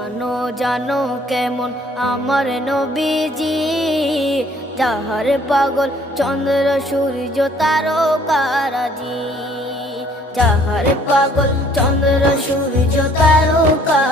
জানো জানো কেমন আমার নবীজি, যাহার পাগল চন্দ্র সূর্য তারকারাজি, যাহার পাগল চন্দ্র সূর্য তারকা